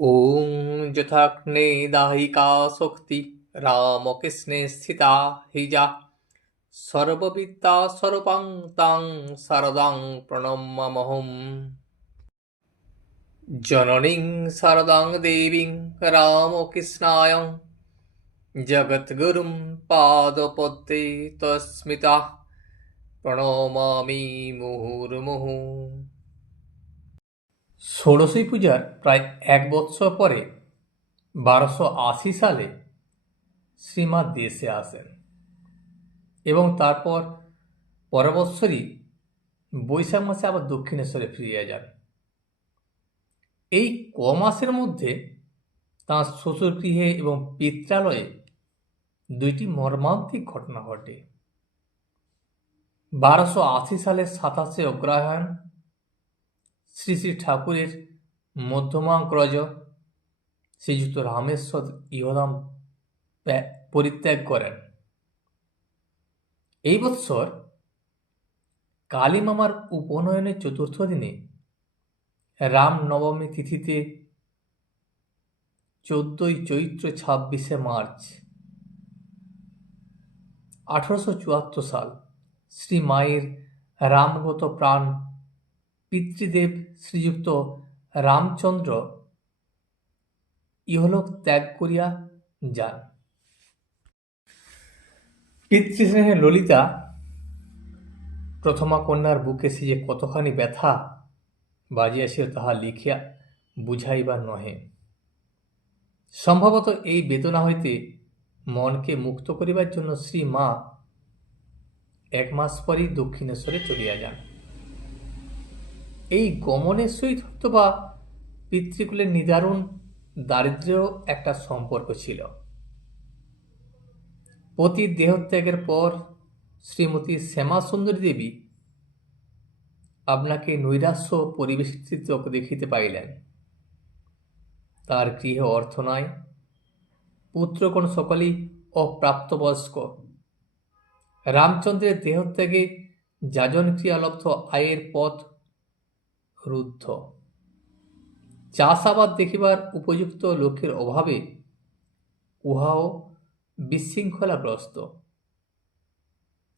ॐ যথাগ্নে দাহিকা শক্তি রামকৃষ্ণে স্থিতা হিজা সর্ববিদ্যা স্বরূপাং তাং শারদাং প্রণমাম্যহম। জননীং শারদাং দেবীং রামকৃষ্ণায়ং জগদ্গুরুং পাদপদ্মে তস্মিতাঃ প্রণমামি মুহুর্মুহুঃ। ষোড়শী পূজার প্রায় ১ বৎসর পরে ১২৮০ সালে শ্রীমা দেশে আসেন এবং তারপর পরের বৎসরই বৈশাখ মাসে আবার দক্ষিণেশ্বরে ফিরে যান। এই মাসের মধ্যে তাঁর শ্বশুরগৃহে এবং পিত্রালয়ে দুইটি মর্মান্তিক ঘটনা ঘটে। ১২৮০ সালের ২৭শে অগ্রহায়ণ শ্রী শ্রী ঠাকুরের মধ্যমাঙ্করজ শ্রীযুক্ত রামেশ্বর ইহধাম পরিত্যাগ করেন। এই বৎসর কালীমামার উপনয়নের চতুর্থ দিনে রামনবমী তিথিতে ১৪ই চৈত্র ২৬শে মার্চ ১৮৭৪ সাল শ্রী মায়ের রামগত প্রাণ পিতৃদেব শ্রীযুক্ত রামচন্দ্র ইহলোক ত্যাগ করিয়া যান। পিতৃস্নেহে ললিতা প্রথমা কন্যার বুকে সে যে কতখানি ব্যথা বাজিয়াছিল তাহা লিখিয়া বুঝাইবার নহে। সম্ভবত এই বেদনা হইতে মনকে মুক্ত করিবার জন্য শ্রী মা ১ মাস পরেই দক্ষিণেশ্বরে চলিয়া যান। এই গমনের সহিত হয়তো বা পিতৃকুলের নিদারুণ দারিদ্র্যেও একটা সম্পর্ক ছিল। পতির দেহত্যাগের পর শ্রীমতী শ্যামাসুন্দরী দেবী আপনাকে নৈরাশ্য পরিবেষ্টিত দেখিতে পাইলেন। তার গৃহে অর্থ নাই, পুত্রগণ সকলেই অপ্রাপ্তবয়স্ক। রামচন্দ্রের দেহত্যাগে যাজনক্রিয়ালব্ধ আয়ের পথ রুদ্ধ। চাষাবাদ দেখিবার উপযুক্ত লোকের অভাবে উহাও বিশৃঙ্খলাগ্রস্ত।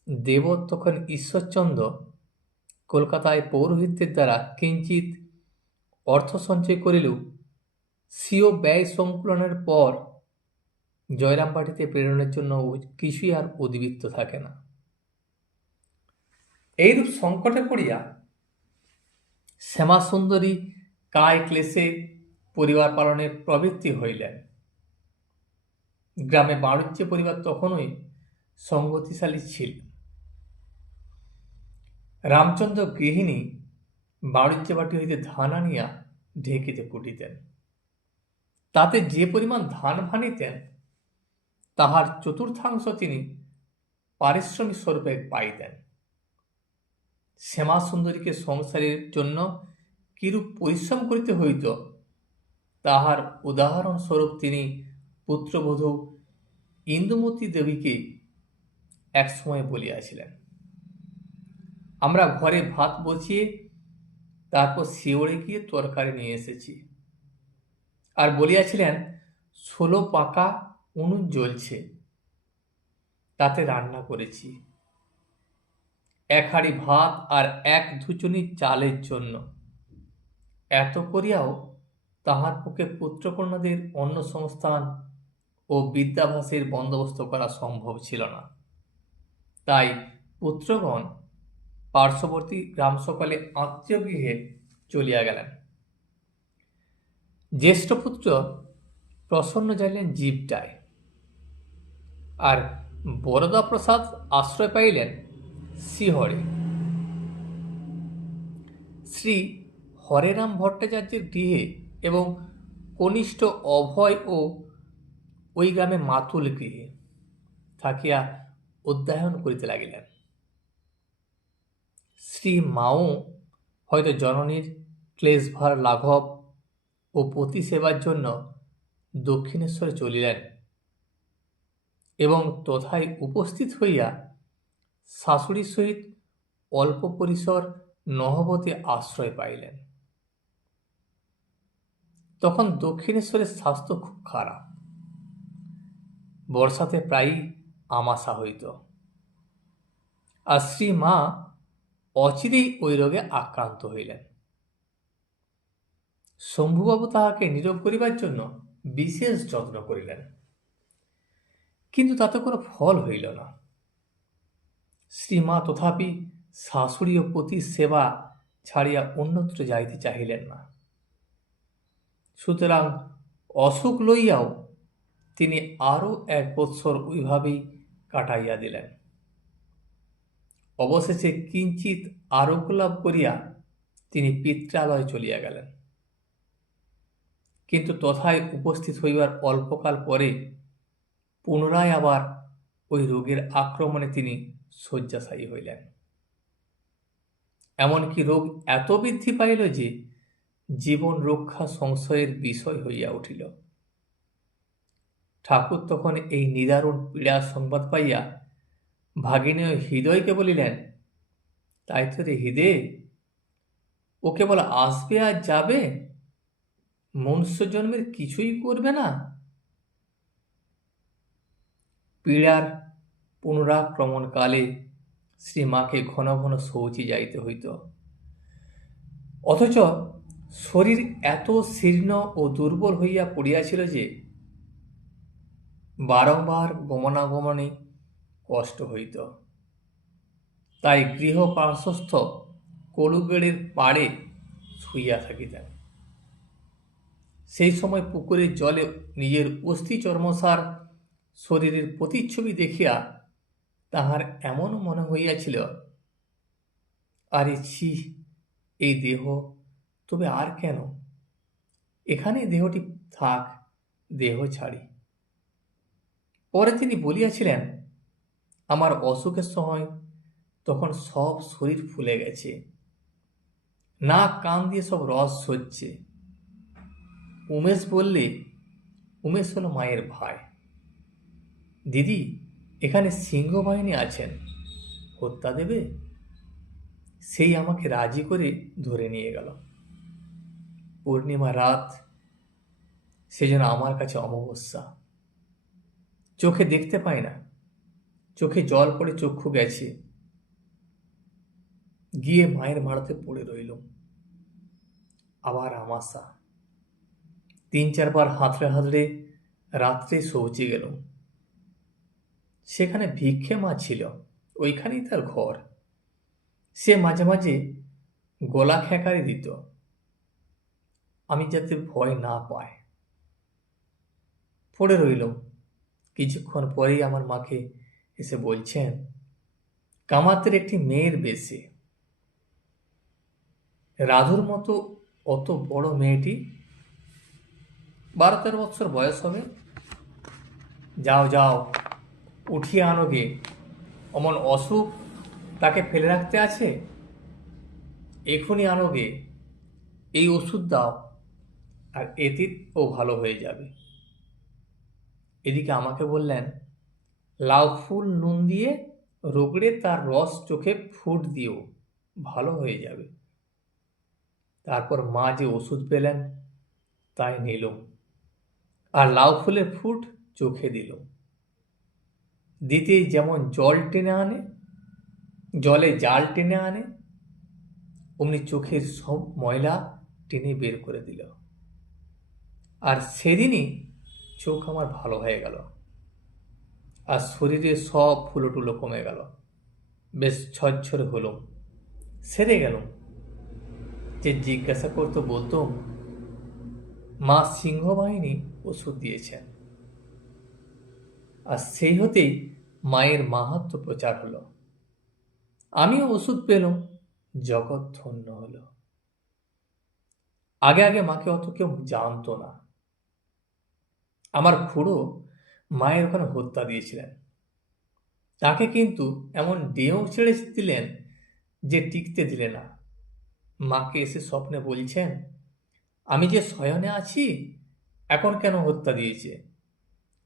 দেব তখন ঈশ্বরচন্দ্র কলকাতায় পৌরোহিত্যের দ্বারা কিঞ্চিৎ অর্থ সঞ্চয় করিলেও স্বীয় ব্যয় সংকুলনের পর জয়রামবাটিতে প্রেরণের জন্য কিছুই আর উদ্বৃত্ত থাকে না। এইরূপ সংকটে পড়িয়া শ্যামাসুন্দরী কায় ক্লেশে পরিবার পালনের প্রবৃত্তি হইলেন। গ্রামে বাণিজ্য পরিবার তখনই সঙ্গতিশালী ছিল। রামচন্দ্র গৃহিণী বাণিজ্য বাটি হইতে ধান আনিয়া ঢেঁকিতে কুটিতেন। তাতে যে পরিমাণ ধান ভানিতেন তাহার চতুর্থাংশ তিনি পারিশ্রমিক স্বরূপে পাইতেন। শ্যামাসুন্দরীকে সংসারের জন্য কিরূপ পরিশ্রম করিতে হইত তাহার উদাহরণস্বরূপ তিনি পুত্রবধূ ইন্দুমতী দেবীকে একসময় বলিয়াছিলেন, আমরা ঘরে ভাত বসিয়ে তারপর শিওরে গিয়ে তরকারি নিয়ে এসেছি। আর বলিয়াছিলেন ১৬ পাকা উনুন জ্বলছে, তাতে রান্না করেছি ১ হাঁড়ি ভাত আর ১ ধুচুনি চালের জন্য। এত করিয়াও তাহার পক্ষে পুত্রকন্যাদের অন্ন সংস্থান ও বিদ্যাভ্যাসের বন্দোবস্ত করা সম্ভব ছিল না। তাই পুত্রগণ পার্শ্ববর্তী গ্রাম সকালে আত্মীয় গৃহে চলিয়া গেলেন। জ্যেষ্ঠ পুত্র প্রসন্ন যাইলেন জীবটায়, আর বরদা প্রসাদ আশ্রয় পাইলেন শিহরে। শ্রী হরেরাম ভট্টাচার্যের গৃহে এবং কনিষ্ঠ অভয় ও ওই গ্রামে মাতুল গৃহে থাকিয়া অধ্যয়ন করিতে লাগিলেন। শ্রী মাও হয়তো জননীর ক্লেশভার লাঘব ও পতি সেবার জন্য দক্ষিণেশ্বরে চলিলেন এবং তথায় উপস্থিত হইয়া শাশুড়ির সহিত অল্প পরিসর নহবতে আশ্রয় পাইলেন। তখন দক্ষিণেশ্বরের স্বাস্থ্য খুব খারাপ। বর্ষাতে প্রায়ই আমাশা হইত, আর শ্রীমা অচিরেই ওই রোগে আক্রান্ত হইলেন। শম্ভুবাবু তাহাকে নীরোগ করিবার জন্য বিশেষ যত্ন করিলেন, কিন্তু তাতে কোনো ফল হইল না। শ্রীমা তথাপি শাশুড়ি ও পতির সেবা ছাড়িয়া অন্যত্র যাইতে চাহিলেন না। সুতরাং অসুখ লইয়াও তিনি আরও 1 বৎসর ওইভাবেই কাটাইয়া দিলেন। অবশেষে কিঞ্চিৎ আরোগ্য লাভ করিয়া তিনি পিত্রালয়ে চলিয়া গেলেন। কিন্তু তথায় উপস্থিত হইবার অল্পকাল পরে পুনরায় আবার ওই রোগের আক্রমণে তিনি শয্যাশায়ী হইলেন। এমনকি রোগ এত বৃদ্ধি পাইল যে জীবন রক্ষা সংশয়ের বিষয় হইয়া উঠিল। ঠাকুর তখন এই নিদারুণ পীড়ার সংবাদ পাইয়া ভাগিনী হৃদয়কে বলিলেন, তাই তো রে হৃদে, ও কেবল আসবে আর যাবে, মনুষ্য জন্মের কিছুই করবে না। পীড়ার পুনরাক্রমণকালে শ্রীমাকে ঘন ঘন শৌচে যাইতে হইত, অথচ শরীর এত শীর্ণ ও দুর্বল হইয়া পড়িয়াছিল যে বারংবার গমনাগমনে কষ্ট হইত। তাই গৃহ পার্শ্বস্থ কলুগেড়ের পাড়ে শুইয়া থাকিতেন। সেই সময় পুকুরের জলে নিজের অস্থি চর্মসার শরীরের প্রতিচ্ছবি দেখিয়া তাহার এমন মনে হইয়াছিল, আরে ছি, এই দেহ তবে আর কেন, এখানে দেহটি থাক, দেহ ছাড়ি। পরে তিনি বলিয়াছিলেন, আমার অসুখের সময় তখন সব শরীর ফুলে গেছে, নাক কান দিয়ে সব রস ঝরছে। উমেশ বললে, উমেশ হলো মায়ের ভাই, দিদি এখানে সিংহ বাহিনী আছেন, হত্যা দেবে। সেই আমাকে রাজি করে ধরে নিয়ে গেল। পূর্ণিমা রাত, সেজন্য আমার কাছে অমাবস্যা। চোখে দেখতে পাই না, চোখে জল পড়ে চক্ষু গেছে। গিয়ে মায়ের মাড়াতে পড়ে রইল। আবার আমাশা। 3-4 বার হাতড়ে হাতড়ে রাত্রে শৌচে গেল। সেখানে ভিক্ষে মা ছিল, ওইখানেই তার ঘর। সে মাঝে মাঝে গলা খেকারি দিত, আমি যাতে ভয় না পাই। পড়ে রইল। কিছুক্ষণ পরেই আমার মাকে এসে বলছেন, কামাতের একটি মেয়ের বেশে, রাধুর মতো অত বড় মেয়েটি, 12-13 বৎসর বয়স হবে। যাও যাও, উঠিয়ে আনো গে, অমন অসুখ তাকে ফেলে রাখতে আছে, এখনই আনো গে, এই ওষুধ দাও, আর এতে ও ভালো হয়ে যাবে। এদিকে আমাকে বললেন, লাউ ফুল নুন দিয়ে রগড়ে তার রস চোখে ফুট দিও, ভালো হয়ে যাবে। তারপর মা যে ওষুধ পেলেন তাই নিলুম, আর লাউ ফুলের ফুট চোখে দিলুম। দিতেই যেমন জল টেনে আনে, জলে জাল টেনে আনে, অমনি চোখের সব ময়লা টেনে বের করে দিল। আর সেদিনই চোখ আমার ভালো হয়ে গেল, আর শরীরে সব ফুলোটুলো কমে গেল, বেশ ঝরঝরে হলুম, সেরে গেল। যে জিজ্ঞাসা করতো বলতুম, মা সিংহবাহিনী ওষুধ দিয়েছেন। আর সেই হতেই মায়ের মাহাত্ম্য প্রচার হলো, আমিও ওষুধ পেলাম, জগৎ ধন্য হলো। আগে আগে মাকে অত কেউ জানতো না। আমার খুড়ো মায়ের ওখানে হত্যা দিয়েছিলেন, তাকে কিন্তু এমন ডেও ছেড়ে দিলেন যে টিকতে দিলে না। মাকে এসে স্বপ্নে বলছেন, আমি যে শয়নে আছি, এখন কেন হত্যা দিয়েছে?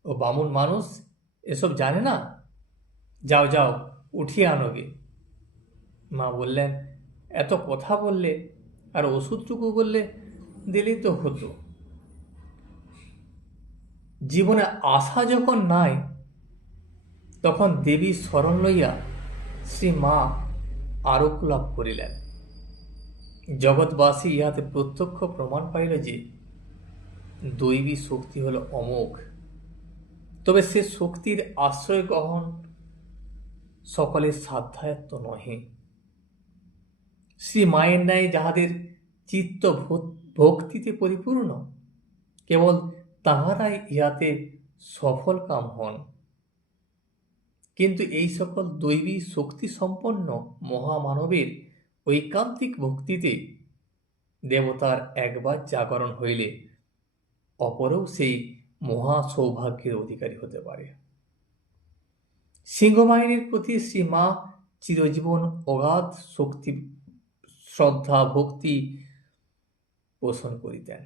ও বামুন মানুষ, এসব জানে না, যাও যাও উঠিয়ে আনোগে। মা বললেন, এত কথা বললে আর ওষুধটুকু বললে দিলেই তো হতো। জীবনে আশা যখন নাই, তখন দেবী শরণ লইয়া শ্রী মা আরোগ্য লাভ করিলেন। জগৎবাসী ইহাতে প্রত্যক্ষ প্রমাণ পাইল যে দৈবী শক্তি হল অমোঘ, তবে সে শক্তির আশ্রয় গ্রহণ সকলের সাধ্যায়ত্ত নহে। শ্রী মায়ের ন্যায় যাহাদের চিত্ত ভক্তিতে পরিপূর্ণ, কেবল তাহারাই ইহাতে সফল কাম হন। কিন্তু এই সকল দৈবী শক্তি সম্পন্ন মহামানবের ঐকান্তিক ভক্তিতে দেবতার একবার জাগরণ হইলে অপরেও সেই মহা সৌভাগ্যের অধিকারী হতে পারে। সিংহবাহিনীর প্রতি শ্রী মা চিরজীবন অগাধ শক্তি, শ্রদ্ধা, ভক্তি পোষণ করিতেন।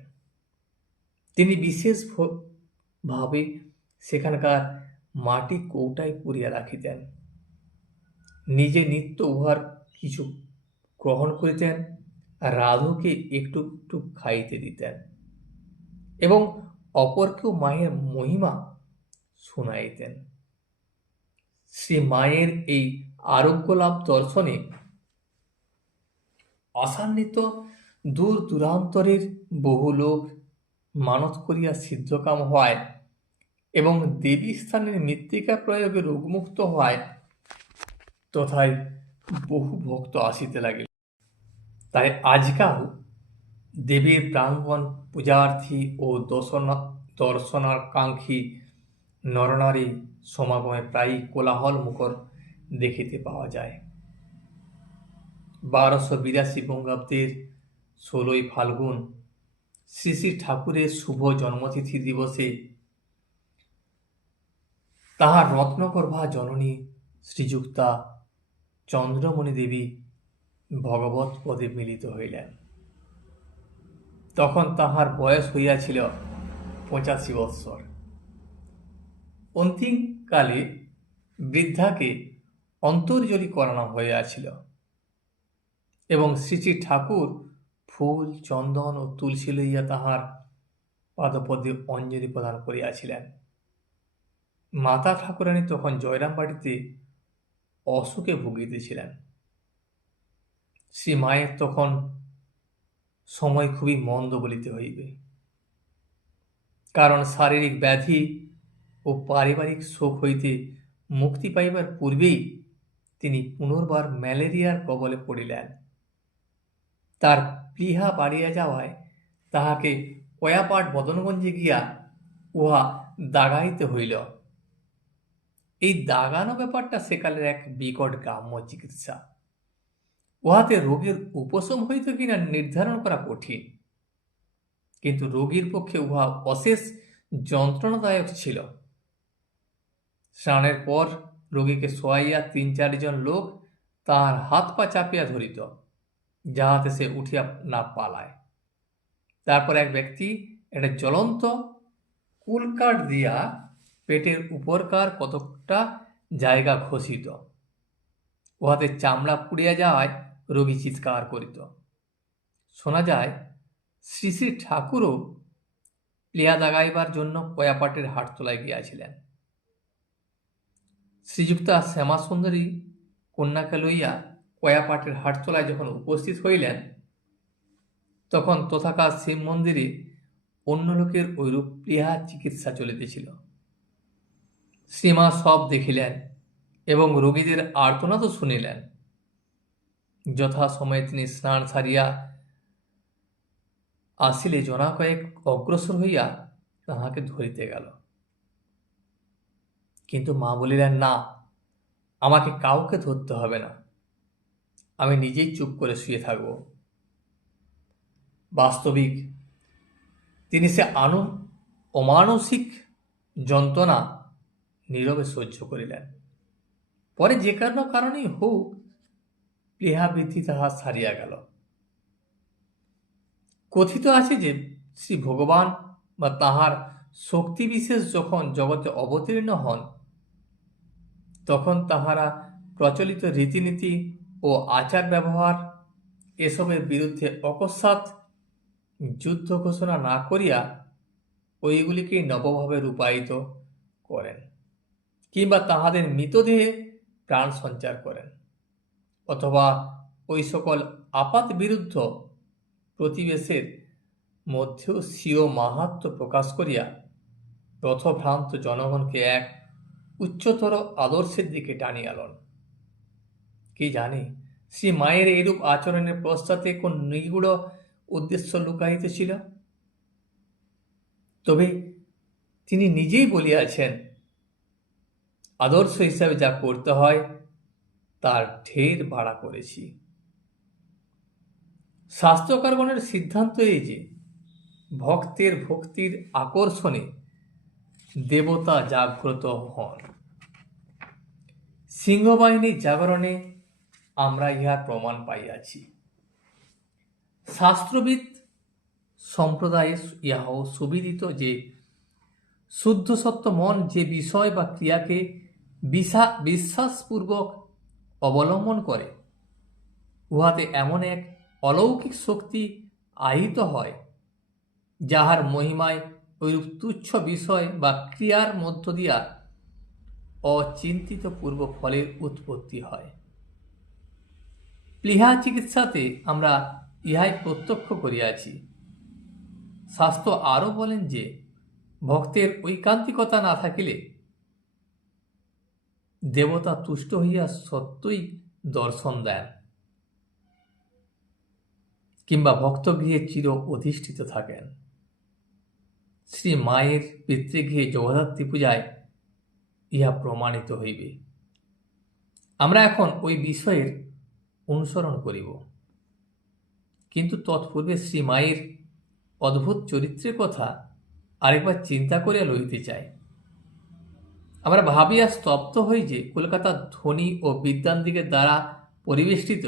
তিনি বিশেষ ভাবে সেখানকার মাটি কৌটায় পুরিয়া রাখিতেন। নিজে নিত্য উহার কিছু গ্রহণ করিতেন, রাধুকে একটু একটু খাইতে দিতেন এবং অপরকেও মায়ের মহিমা শুনাইতেন। শ্রী মায়ের এই আরোগ্য লাভ দর্শনে আশান্বিত দূর দূরান্তরের বহু লোক মানত করিয়া সিদ্ধকাম হওয়ায় এবং দেবী স্থানের মৃত্তিকা প্রয়োগে রোগমুক্ত হওয়ায় তথায় বহু ভক্ত আসিতে লাগিল। তাই আজকাল দেবীর প্রাঙ্গণ পূজার্থী ও দর্শনাকাঙ্ক্ষী নরনারী সমাগমে প্রায়ই কোলাহল মুখর দেখিতে পাওয়া যায়। 1282 বঙ্গাব্দের 16 ফাল্গুন শ্রী শ্রী ঠাকুরের শুভ জন্মতিথি দিবসে তাহার রত্নগর্ভা জননী শ্রীযুক্তা চন্দ্রমণি দেবী ভগবৎ পদে মিলিত হইলেন। তখন তাহার বয়স হইয়াছিল 85 বৎসর। অন্তিমকালে বৃদ্ধাকে অন্তর্জলি করানো হইয়াছিল এবং শ্রী শ্রী ঠাকুর ফুল, চন্দন ও তুলসী লইয়া তাহার পাদপদে অঞ্জলি প্রদান করিয়াছিলেন। মাতা ঠাকুরানী তখন জয়রামবাটিতে অসুখে ভুগিতেছিলেন। শ্রী মায়ের তখন সময় খুবই মন্দ বলিতে হইবে, কারণ শারীরিক ব্যাধি ও পারিবারিক শোক হইতে মুক্তি পাইবার পূর্বেই তিনি পুনর্বার ম্যালেরিয়ার কবলে পড়িলেন। তার প্লীহা বাড়িয়া যাওয়ায় তাহাকে কয়াপাট বদনগঞ্জে গিয়া উহা দাগাইতে হইল। এই দাগানো ব্যাপারটা সেকালের এক বিকট গ্রাম্য চিকিৎসা। উহাতে রোগের উপশম হইত কিনা নির্ধারণ করা কঠিন, কিন্তু রোগীর পক্ষে উহা অশেষ যন্ত্রণাদায়ক ছিল। স্নানের পর রোগীকে শোয়াইয়া 3-4 জন লোক তাহার হাত পা চাপিয়া ধরিত, যাহাতে সে উঠিয়া না পালায়। তারপর এক ব্যক্তি একটা জ্বলন্ত কুলকাঠ দিয়া পেটের উপরকার কতকটা জায়গা ঘষিত। উহাতে চামড়া পুড়িয়া যাওয়ায় রোগী চিৎকার করিত। শোনা যায় শ্রী শ্রী ঠাকুরও প্লীহা দাগাইবার জন্য কয়াপাটের হাটতলায় গিয়াছিলেন। শ্রীযুক্তা শ্যামাসুন্দরী কন্যাকে লইয়া কয়াপাটের হাটতলায় যখন উপস্থিত হইলেন, তখন তথাকার শিব মন্দিরে অন্য লোকের ঐরূপ প্লীহা চিকিৎসা চলিতেছিল। শ্রীমা সব দেখিলেন এবং রোগীদের আর্তনাদও শুনিলেন। যথাসময়ে তিনি স্নান সারিয়া আসিলে জনা কয়েক অগ্রসর হইয়া তাহাকে ধরিতে গেল। কিন্তু মা বলিলেন, না, আমাকে কাউকে ধরতে হবে না, আমি নিজেই চুপ করে শুয়ে থাকব। বাস্তবিক তিনি সে অমানসিক যন্ত্রণা নীরবে সহ্য করিলেন। পরে যে কোনো কারণেই হোক প্লীহা বৃদ্ধি তাহা সারিয়া গেল। কথিত আছে যে শ্রী ভগবান বা তাহার শক্তি বিশেষ যখন জগতে অবতীর্ণ হন, তখন তাহারা প্রচলিত রীতিনীতি ও আচার ব্যবহার এসবের বিরুদ্ধে অকস্মাৎ যুদ্ধ ঘোষণা না করিয়া ওইগুলিকে নবভাবে রূপায়িত করেন, কিংবা তাহাদের মৃতদেহে প্রাণ সঞ্চার করেন, অথবা ওই সকল আপাত বিরুদ্ধ প্রতিবেশের মধ্যেও স্বীয় মাহাত্ম্য প্রকাশ করিয়া রথভ্রান্ত জনগণকে এক উচ্চতর আদর্শের দিকে টানিয়া লন। কি জানি শ্রী মায়ের এইরূপ আচরণের পশ্চাতে কোন নিগূঢ় উদ্দেশ্য লুকায়িত ছিল। তবে তিনি নিজেই বলিয়াছেন, আদর্শ হিসাবে যা করতে হয় তার ঢের ভাড়া করেছি। শাস্ত্রকারগণের সিদ্ধান্ত এই যে ভক্তের ভক্তির আকর্ষণে দেবতা জাগ্রত হন। সিংহবাহিনীর জাগরণে আমরা ইহার প্রমাণ পাইয়াছি। শাস্ত্রবিদ সম্প্রদায়ে ইহাও সুবিদিত যে শুদ্ধ সত্য মন যে বিষয় বা ক্রিয়াকে বিশ্বাসপূর্বক অবলম্বন করে, উহাতে এমন এক অলৌকিক শক্তি আহিত হয়, যাহার মহিমায় ওইরূপ তুচ্ছ বিষয় বা ক্রিয়ার মধ্য দিয়া অচিন্তিত পূর্ব ফলের উৎপত্তি হয়। প্লীহা চিকিৎসাতে আমরা ইহাই প্রত্যক্ষ করিয়াছি। শাস্ত্র আরও বলেন যে ভক্তের ঐকান্তিকতা না থাকিলে দেবতা তুষ্ট হইয়া সত্যই দর্শন দেন, কিংবা ভক্তগৃহে চির অধিষ্ঠিত থাকেন। শ্রী মায়ের পিতৃগৃহে জগদ্ধাত্রী পূজায় ইহা প্রমাণিত হইবে। আমরা এখন ওই বিষয়ের অনুসরণ করিব, কিন্তু তৎপূর্বে শ্রী মায়ের অদ্ভুত চরিত্রের কথা আরেকবার চিন্তা করিয়া লইতে চাই। আমরা ভাবিয়া স্তব্ধ হই যে কলকাতার ধনী ও বিদ্বানদিগের দ্বারা পরিবেষ্টিত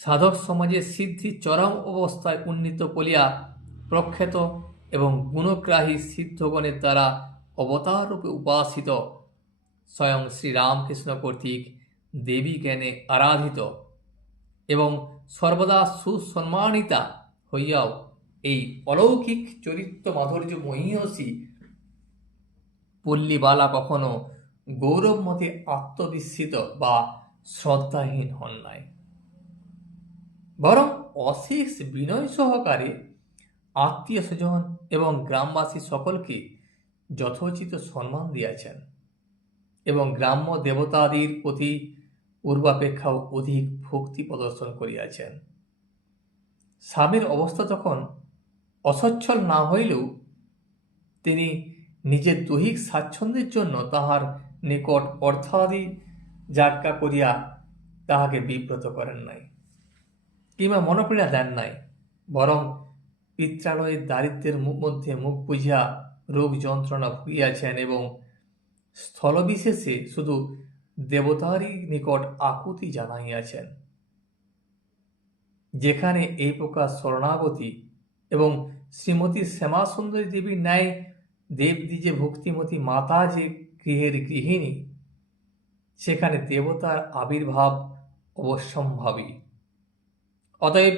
সাধক সমাজের সিদ্ধি চরম অবস্থায় উন্নীত বলিয়া প্রখ্যাত এবং গুণগ্রাহী সিদ্ধগণের দ্বারা অবতার রূপে উপাসিত স্বয়ং শ্রীরামকৃষ্ণ কর্তৃক দেবী জ্ঞানে আরাধিত এবং সর্বদা সুসম্মানিতা হইয়াও এই অলৌকিক চরিত্র মাধুর্য মহীয়সী পল্লীবালা কখনো গৌরবমতে আত্মবিস্মৃত বা শ্রদ্ধাহীন হন নাই, বরং অশেষ বিনয় সহকারে আত্মীয় স্বজন এবং গ্রামবাসী সকলকে যথোচিত সম্মান দিয়াছেন এবং গ্রাম্য দেবতাদির প্রতি পূর্বাপেক্ষাও অধিক ভক্তি প্রদর্শন করিয়াছেন। স্বামীর অবস্থা তখন অসচ্ছল না হইলেও তিনি নিজের দৈহিক স্বাচ্ছন্দ্যের জন্য তাহার নিকট অর্থাদি যাজ্ঞা করিয়া তাহাকে বিব্রত করেন নাই, কিংবা মনোপীড়া দেন নাই, বরং পিত্রালয়ের দারিদ্র্যের মধ্যে মুখ বুঝিয়া রোগ যন্ত্রণা ভুগিয়াছেন এবং স্থলবিশেষে শুধু দেবতারই নিকট আকুতি জানাইয়াছেন। যেখানে এই প্রকার শরণাগতি এবং শ্রীমতী শ্যামাসুন্দরী দেবীর ন্যায় দেবদ্বিজে ভক্তিমতী মাতা যে গৃহের গৃহিণী, সেখানে দেবতার আবির্ভাব অবশ্যম্ভাবী। অতএব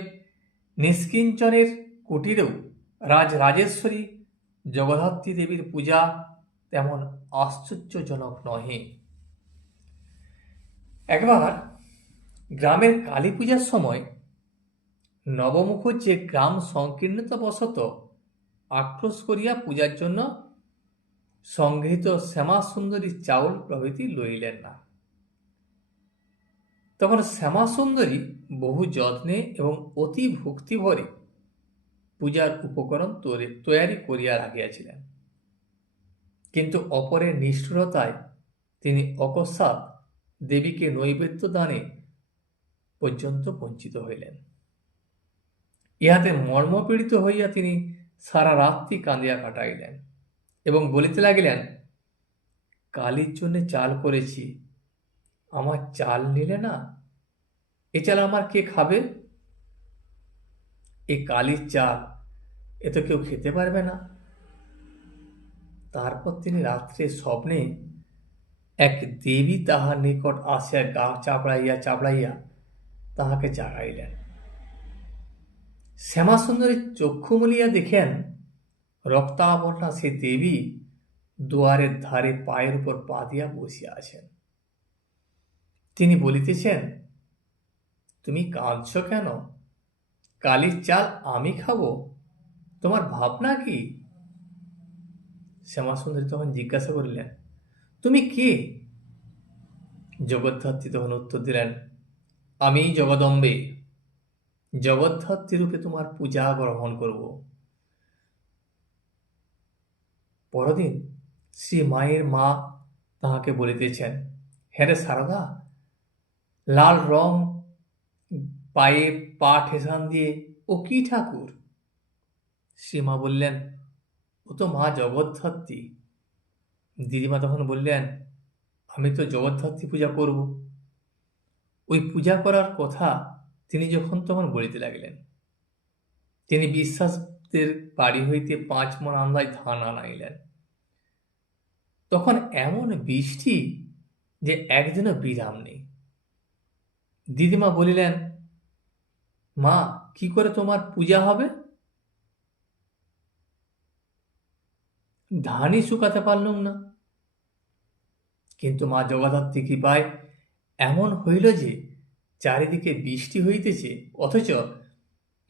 নিষ্কিঞ্চনের কুটিরেও রাজরাজেশ্বরী জগদ্ধাত্রী দেবীর পূজা তেমন আশ্চর্যজনক নহে। একবার গ্রামের কালী পূজার সময় নবমুখুজ্জে গ্রাম সংকীর্ণতাবশত আক্রোশ করিয়া পূজার জন্য সংগৃহীত শ্যামাসুন্দরী চাউল প্রভৃতি লইলেন না। তখন শ্যামাসুন্দরী বহু যত্নে এবং অতি ভক্তিভরে পূজার উপকরণ তৈয়ারি করিয়া রাখিয়াছিলেন, কিন্তু অপরের নিষ্ঠুরতায় তিনি অকস্মাৎ দেবীকে নৈবেদ্য দানে পর্যন্ত বঞ্চিত হইলেন। ইহাতে মর্মপীড়িত হইয়া তিনি সারা রাত্রি কাঁদিয়া কাটাইলেন এবং বলিতে লাগিলেন, কালীর জন্য চাল করেছি, আমার চাল নিলে না, এ চাল আমার কে খাবে? এই কালীর চাল এ তো কেউ খেতে পারবে না। তারপর তিনি রাত্রে স্বপ্নে এক দেবী তাহার নিকট আসিয়া গা চাপড়াইয়া চাপড়াইয়া তাহাকে জাগাইলেন। শ্যামাসুন্দরী চক্ষু মুলিয়া দেখেন রক্তাবর্ণা সে দেবী দুয়ারের ধারে পায়ের উপর পা দিয়া বসিয়া আছেন। তিনি বলিতেছেন, তুমি কাঁদছ কেন? কালির চাল আমি খাবো? তোমার ভাবনা কি? শ্যামাসুন্দরী তখন জিজ্ঞাসা করিলেন, তুমি কে? জগদ্ধাত্রী তখন উত্তর দিলেন, আমি জগদম্বে, জগদ্ধাত্রী রূপে তোমার পূজা গ্রহণ করব। পরদিন শ্রী মায়ের মা তাহাকে বলিতেছেন, হ্যাঁ রে সারদা, লাল রং পায়ে পা ঠেসান দিয়ে ও কি ঠাকুর? শ্রীমা বললেন, ও তো মা জগদ্ধাত্রী। দিদিমা তখন বললেন, আমি তো জগদ্ধাত্রী পূজা করব। ওই পূজা করার কথা তিনি যখন তখন বলিতে লাগিলেন। তিনি বিশ্বাসদের বাড়ি হইতে 5 মণ আমদায় ধান আনাইলেন। তখন এমন বৃষ্টি যে একদিনও বিরাম নেই। দিদিমা বলিলেন, মা, কি করে তোমার পূজা হবে? ধানই শুকাতে পারলুম না। কিন্তু মা জগদ্ধাত্রী কৃপায় এমন হইল যে চারিদিকে বৃষ্টি হইতেছে, অথচ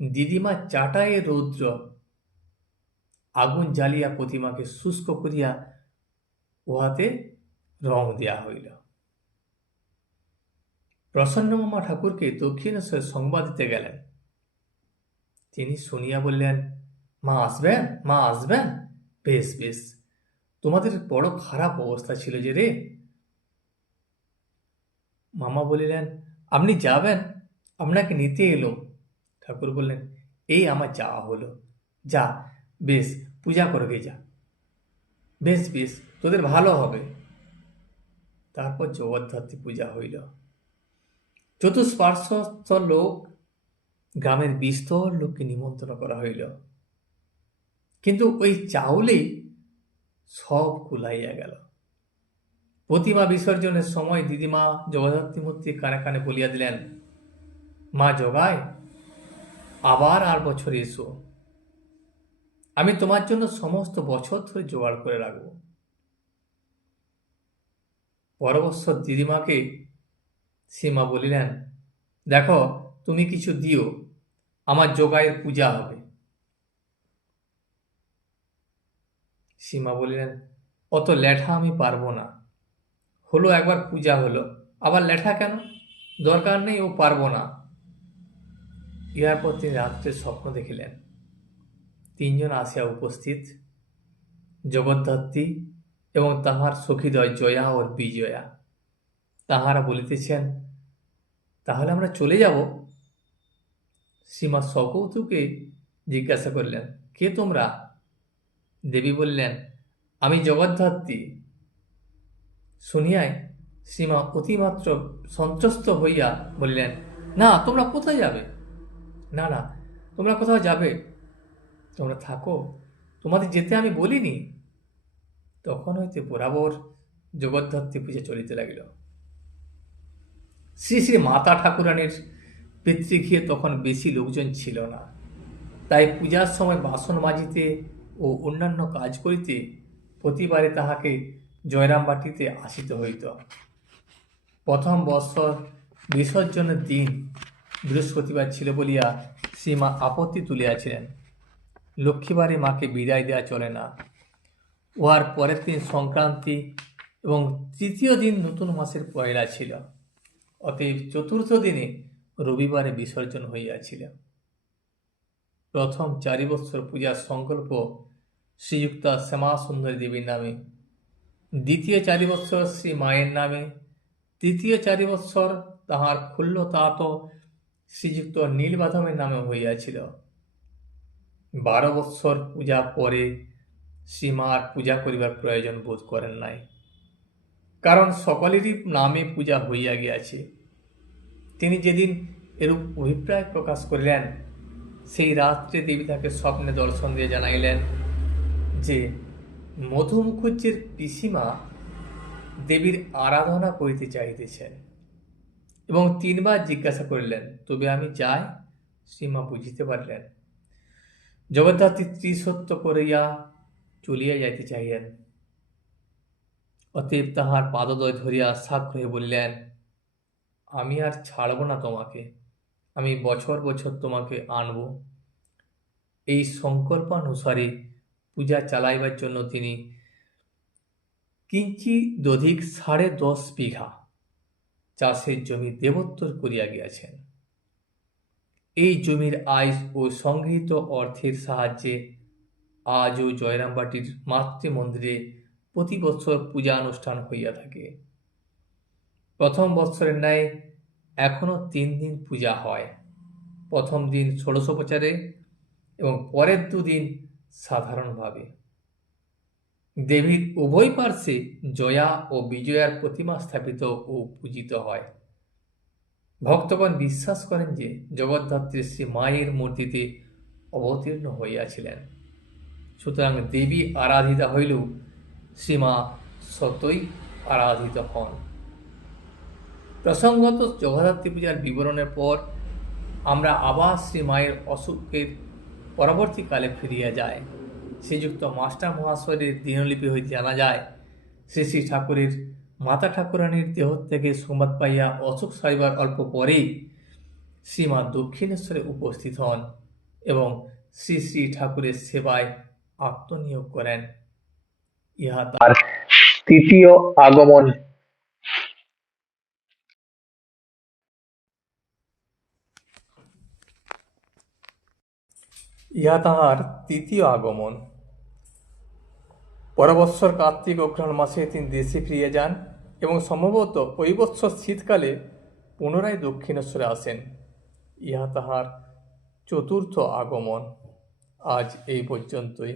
দিদিমা চাটায়ে রৌদ্র আগুন জ্বালিয়া প্রতিমাকে শুষ্ক করিয়া উহাতে রং দেয়া হইল। প্রসন্নমামা ঠাকুরকে দক্ষিণেশ্বর সংবাদ দিতে গেলেন। তিনি শুনিয়া বললেন, মা আসবেন, মা আসবেন? বেশ বেশ, তোমাদের বড় খারাপ অবস্থা ছিল যে রে। মামা বলিলেন, আপনি যাবেন? আপনাকে নিতে এলো। ঠাকুর বললেন, এই আমার যাওয়া হলো, যা, বেশ পূজা করবে যা, বেশ বেশ, তোদের ভালো হবে। তারপর জগদ্ধাত্রী পূজা হইল। চতুষ্পার্শ্বস্থ লোক, গ্রামের বিস্তর লোককে নিমন্ত্রণ করা হইল। কিন্তু ওই চাউলেই সব কুলাইয়া গেল। প্রতিমা বিসর্জনের সময় দিদিমা জগদ্ধাত্রী মূর্তি কানে কানে বলিয়া দিলেন, মা জগায়, আবার আর বছর এসো, আমি তোমার জন্য সমস্ত বছর ধরে জোগাড় করে রাখব। পর বৎসর দিদিমাকে সীমা বলিলেন, দেখো তুমি কিছু দিও, আমার জগায়ের পূজা হবে। সীমা বলিলেন, অত লেঠা আমি পারবো না। হলো একবার পূজা হলো, আবার লেঠা কেন? দরকার নেই, ও পারবো না। ইহার পর তিনি রাত্রে স্বপ্ন দেখিলেন। 3 জন আসিয়া উপস্থিত, জগদ্ধাত্রী এবং তাহার সখীদ্বয় জয়া ও বিজয়া। তাহারা বলিতেছেন, তাহলে আমরা চলে যাব? সীমা সকৌতুকে জিজ্ঞাসা করলেন, কে তোমরা? দেবী বললেন, আমি জগদ্ধাত্রী। শুনিয়ায় সীমা অতিমাত্র সন্ত্রস্ত হইয়া বলিলেন, না, তোমরা কোথায় যাবে? না না, তোমরা কোথাও যাবে? তোমরা থাকো, তোমাদের যেতে আমি বলিনি। তখন হইতে বরাবর জগদ্ধাত্রী পূজা চলিতে লাগিল। শ্রী শ্রী মাতা ঠাকুরানীর পিতৃগৃহে তখন বেশি লোকজন ছিল না, তাই পূজার সময় বাসন মাজিতে ও অন্যান্য কাজ করিতে প্রতিবারে তাহাকে জয়রামবাটিতে আসিতে হইত। প্রথম বৎসর বিসর্জনের দিন বৃহস্পতিবার ছিল বলিয়া শ্রীমা আপত্তি তুলিয়াছিলেন। লক্ষ্মীবারে মাকে বিদায় দেওয়া চলে না। উহার পরের দিন সংক্রান্তি এবং তৃতীয় দিন নতুন মাসের পয়লা ছিল। অতএব চতুর্থ দিনে রবিবারে বিসর্জন হইয়াছিল। প্রথম 4 বৎসর পূজার সংকল্প শ্রীযুক্তা শ্যামাসুন্দরী দেবীর নামে, দ্বিতীয় 4 বৎসর শ্রী মায়ের নামে, তৃতীয় 4 বৎসর তাহার ক্ষুল্ল তাঁত শ্রীযুক্ত নীলবাধমের নামে হইয়াছিল। 12 বৎসর পূজা পরে শ্রীমার পূজা করিবার প্রয়োজন বোধ করেন নাই, কারণ সকলেরই নামে পূজা হইয়া গিয়াছে। তিনি যেদিন এরূপ অভিপ্রায় প্রকাশ করিলেন, সেই রাত্রে দেবী তাকে স্বপ্নে দর্শন দিয়ে জানাইলেন যে মধু মুখুজ্জের পিসিমা দেবীর আরাধনা করিতে চাহিতেছেন এবং 3 বার জিজ্ঞাসা করিলেন, তবে আমি যাই? শ্রীমা বুঝিতে পারলেন জগদ্ধাত্রী ত্রিসত্য করিয়া চলিয়া যাইতে চাহিলেন। অতএব তাহার পাদদ্বয় ধরিয়া সাগ্রহে বলিলেন, আমি আর ছাড়ব না তোমাকে, আমি বছর বছর তোমাকে আনব। এই সংকল্পানুসারে পূজা চালাইবার জন্য তিনি কিঞ্চিদধিক 10.5 বিঘা চাষের জমি দেবোত্তর করিয়া গিয়াছেন। এই জমির আয় ও সংগৃহীত অর্থের সাহায্যে আজও জয়রামবাটির মাতৃমন্দিরে প্রতি বৎসর পূজা অনুষ্ঠান হইয়া থাকে। প্রথম বৎসরের ন্যায় এখনো 3 দিন পূজা হয়। প্রথম দিন ষোড়শোপচারে এবং পরের 2 দিন সাধারণভাবে। দেবীর উভয় পার্শ্বে জয়া ও বিজয়ার প্রতিমা স্থাপিত ও পূজিত হয়। ভক্তগণ বিশ্বাস করেন যে জগদ্ধাত্রী শ্রী মায়ের মূর্তিতে অবতীর্ণ হইয়াছিলেন। সুতরাং দেবী আরাধিতা হইলেও শ্রীমা সত্যই আরাধিত হন। প্রসঙ্গত জগদ্ধাত্রী পূজার বিবরণের পর আমরা আবার শ্রী মায়ের অসুখের পরবর্তীকালে ফিরিয়া যায়। শ্রীযুক্ত মাস্টার মহাশয়ের দিনলিপি হইতে জানা যায়, শ্রী শ্রী ঠাকুরের মাতা ঠাকুরানীর দেহ থেকে সংবাদ পাইয়া অসুখ সারিবার অল্প পরেই শ্রীমা দক্ষিণেশ্বরে উপস্থিত হন এবং শ্রী শ্রী ঠাকুরের সেবায় আত্মনিয়োগ করেন। ইহা তার তৃতীয় আগমন। পরবৎসর কার্তিক অগ্রহায়ণ মাসে তিনি দেশে ফিরিয়া যান এবং সম্ভবত ওই বৎসর শীতকালে পুনরায় দক্ষিণেশ্বরে আসেন। ইহা তাহার চতুর্থ আগমন। আজ এই পর্যন্তই।